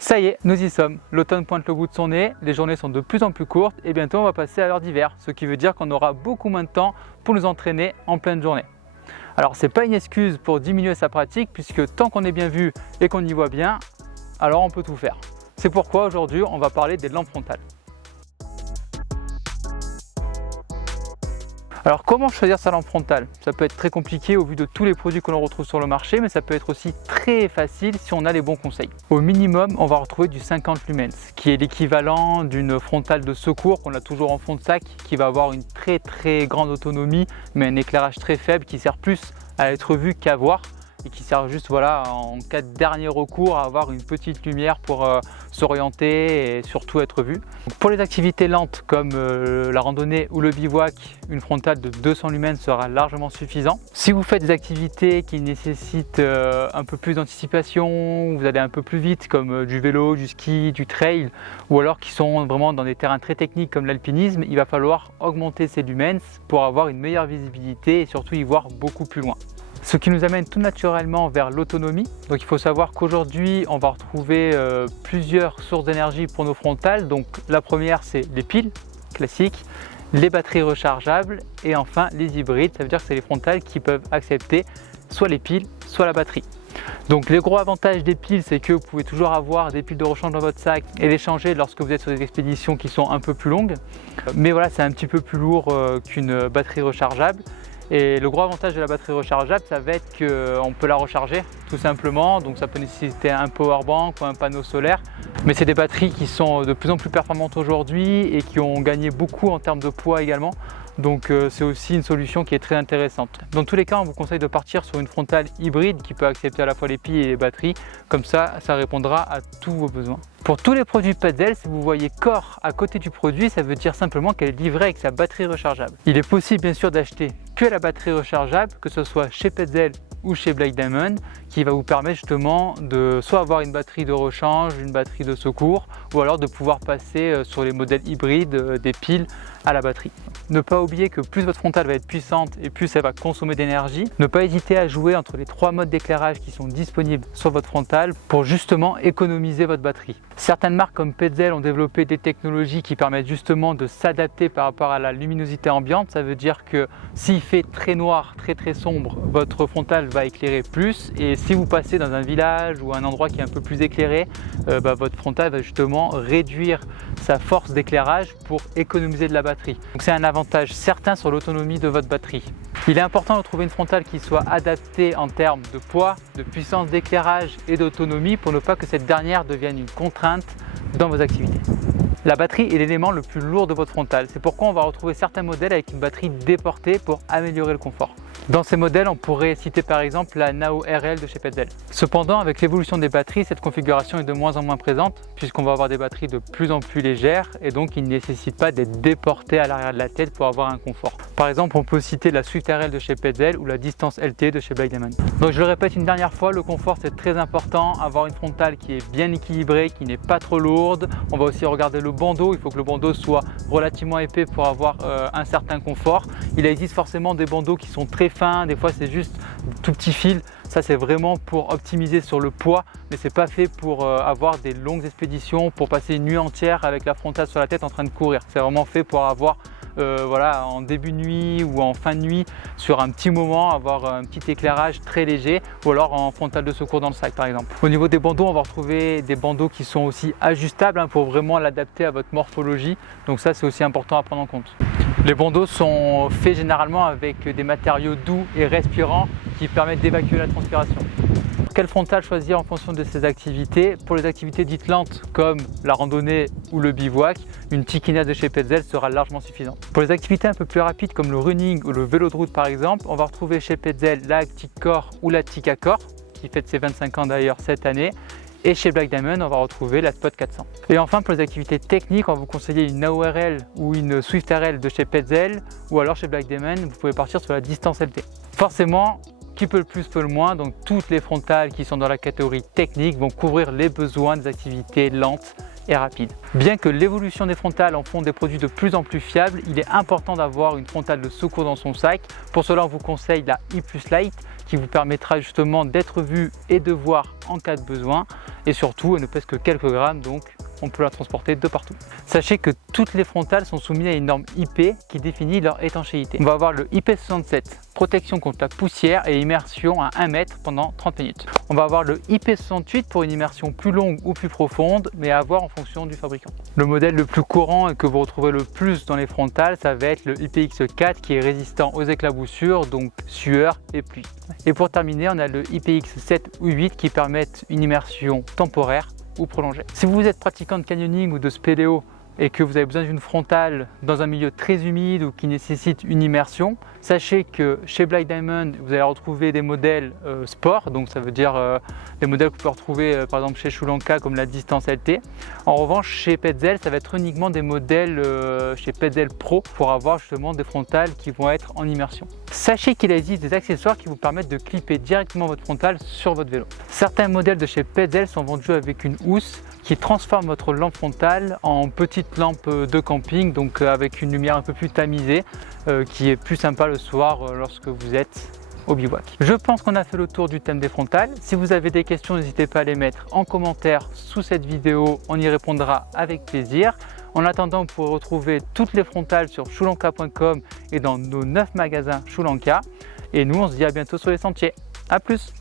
Ça y est, nous y sommes. L'automne pointe le bout de son nez, les journées sont de plus en plus courtes et bientôt on va passer à l'heure d'hiver, ce qui veut dire qu'on aura beaucoup moins de temps pour nous entraîner en pleine journée. Alors c'est pas une excuse pour diminuer sa pratique puisque tant qu'on est bien vu et qu'on y voit bien, alors on peut tout faire. C'est pourquoi aujourd'hui on va parler des lampes frontales. Alors comment choisir sa lampe frontale? Ça peut être très compliqué au vu de tous les produits que l'on retrouve sur le marché, mais ça peut être aussi très facile si on a les bons conseils. Au minimum, on va retrouver du 50 lumens, qui est l'équivalent d'une frontale de secours qu'on a toujours en fond de sac, qui va avoir une très grande autonomie, mais un éclairage très faible qui sert plus à être vu qu'à voir, et qui sert juste en cas de dernier recours à avoir une petite lumière pour s'orienter et surtout être vu. Pour les activités lentes comme la randonnée ou le bivouac, une frontale de 200 lumens sera largement suffisant. Si vous faites des activités qui nécessitent un peu plus d'anticipation, vous allez un peu plus vite comme du vélo, du ski, du trail, ou alors qui sont vraiment dans des terrains très techniques comme l'alpinisme, il va falloir augmenter ces lumens pour avoir une meilleure visibilité et surtout y voir beaucoup plus loin. Ce qui nous amène tout naturellement vers l'autonomie. Donc il faut savoir qu'aujourd'hui on va retrouver plusieurs sources d'énergie pour nos frontales. Donc la première c'est les piles classiques, les batteries rechargeables et enfin les hybrides. Ça veut dire que c'est les frontales qui peuvent accepter soit les piles, soit la batterie. Donc les gros avantages des piles, c'est que vous pouvez toujours avoir des piles de rechange dans votre sac et les changer lorsque vous êtes sur des expéditions qui sont un peu plus longues. Mais voilà, c'est un petit peu plus lourd qu'une batterie rechargeable. Et le gros avantage de la batterie rechargeable, ça va être qu'on peut la recharger tout simplement. Donc ça peut nécessiter un powerbank ou un panneau solaire. Mais c'est des batteries qui sont de plus en plus performantes aujourd'hui et qui ont gagné beaucoup en termes de poids également. Donc c'est aussi une solution qui est très intéressante. Dans tous les cas, on vous conseille de partir sur une frontale hybride qui peut accepter à la fois les piles et les batteries. Comme ça répondra à tous vos besoins. Pour tous les produits Petzl, si vous voyez Core à côté du produit, ça veut dire simplement qu'elle est livrée avec sa batterie rechargeable. Il est possible bien sûr d'acheter que la batterie rechargeable, que ce soit chez Petzl ou chez Black Diamond, qui va vous permettre justement de soit avoir une batterie de rechange, une batterie de secours, ou alors de pouvoir passer sur les modèles hybrides des piles à la batterie. Ne pas oublier que plus votre frontale va être puissante et plus elle va consommer d'énergie. Ne pas hésiter à jouer entre les trois modes d'éclairage qui sont disponibles sur votre frontale pour justement économiser votre batterie. Certaines marques comme Petzl ont développé des technologies qui permettent justement de s'adapter par rapport à la luminosité ambiante. Ça veut dire que s'il fait très noir, très sombre, votre frontale va éclairer plus, et si vous passez dans un village ou un endroit qui est un peu plus éclairé, votre frontale va justement réduire sa force d'éclairage pour économiser de la batterie. Donc c'est un avantage certain sur l'autonomie de votre batterie. Il est important de trouver une frontale qui soit adaptée en termes de poids, de puissance d'éclairage et d'autonomie pour ne pas que cette dernière devienne une contrainte dans vos activités. La batterie est l'élément le plus lourd de votre frontale. C'est pourquoi on va retrouver certains modèles avec une batterie déportée pour améliorer le confort. Dans ces modèles, on pourrait citer par exemple la Nao RL de chez Petzl. Cependant, avec l'évolution des batteries, cette configuration est de moins en moins présente puisqu'on va avoir des batteries de plus en plus légères et donc ils ne nécessitent pas d'être déportées à l'arrière de la tête pour avoir un confort. Par exemple, on peut citer la Swift RL de chez Petzl ou la Distance LT de chez Black Diamond. Donc je le répète une dernière fois, le confort c'est très important, avoir une frontale qui est bien équilibrée, qui n'est pas trop lourde. On va aussi regarder le bandeau, il faut que le bandeau soit relativement épais pour avoir un certain confort. Il existe forcément des bandeaux qui sont très fins, des fois c'est juste tout petit fil. Ça c'est vraiment pour optimiser sur le poids, mais c'est pas fait pour avoir des longues expéditions, pour passer une nuit entière avec la frontale sur la tête en train de courir. C'est vraiment fait pour avoir en début de nuit ou en fin de nuit, sur un petit moment, avoir un petit éclairage très léger, ou alors en frontale de secours dans le sac par exemple. Au niveau des bandeaux, on va retrouver des bandeaux qui sont aussi ajustables pour vraiment l'adapter à votre morphologie, donc ça c'est aussi important à prendre en compte. Les bandeaux sont faits généralement avec des matériaux doux et respirants qui permettent d'évacuer la transpiration. Quelle frontale choisir en fonction de ses activités? Pour les activités dites lentes comme la randonnée ou le bivouac, une Tikina de chez Petzl sera largement suffisante. Pour les activités un peu plus rapides comme le running ou le vélo de route par exemple, on va retrouver chez Petzl la Actic Core ou la Tikka Core, qui fête ses 25 ans d'ailleurs cette année. Et chez Black Diamond, on va retrouver la Spot 400. Et enfin, pour les activités techniques, on va vous conseiller une Nao RL ou une Swift RL de chez Petzl, ou alors chez Black Diamond, vous pouvez partir sur la Distance LT. Forcément, qui peut le plus peut le moins, donc toutes les frontales qui sont dans la catégorie technique vont couvrir les besoins des activités lentes et rapide. Bien que l'évolution des frontales en font des produits de plus en plus fiables, il est important d'avoir une frontale de secours dans son sac. Pour cela, on vous conseille la I+ Lite qui vous permettra justement d'être vu et de voir en cas de besoin. Et surtout, elle ne pèse que quelques grammes, donc on peut la transporter de partout. Sachez que toutes les frontales sont soumises à une norme IP qui définit leur étanchéité. On va avoir le IP67, protection contre la poussière et immersion à 1 mètre pendant 30 minutes. On va avoir le IP68 pour une immersion plus longue ou plus profonde, mais à voir en fonction du fabricant. Le modèle le plus courant et que vous retrouvez le plus dans les frontales, ça va être le IPX4 qui est résistant aux éclaboussures, donc sueur et pluie. Et pour terminer, on a le IPX7 ou 8 qui permettent une immersion temporaire ou prolongée. Si vous êtes pratiquant de canyoning ou de spéléo et que vous avez besoin d'une frontale dans un milieu très humide ou qui nécessite une immersion, sachez que chez Black Diamond, vous allez retrouver des modèles sport, donc ça veut dire des modèles que vous pouvez retrouver par exemple chez Sri Lanka comme la Distance LT. En revanche, chez Petzl, ça va être uniquement des modèles chez Petzl Pro pour avoir justement des frontales qui vont être en immersion. Sachez qu'il existe des accessoires qui vous permettent de clipper directement votre frontale sur votre vélo. Certains modèles de chez Petzl sont vendus avec une housse qui transforme votre lampe frontale en petite lampe de camping, donc avec une lumière un peu plus tamisée, qui est plus sympa le soir lorsque vous êtes au bivouac. Je pense qu'on a fait le tour du thème des frontales. Si vous avez des questions, n'hésitez pas à les mettre en commentaire sous cette vidéo, on y répondra avec plaisir. En attendant, vous pourrez retrouver toutes les frontales sur choulanka.com et dans nos 9 magasins Choulanka. Et nous, on se dit à bientôt sur les sentiers. A plus!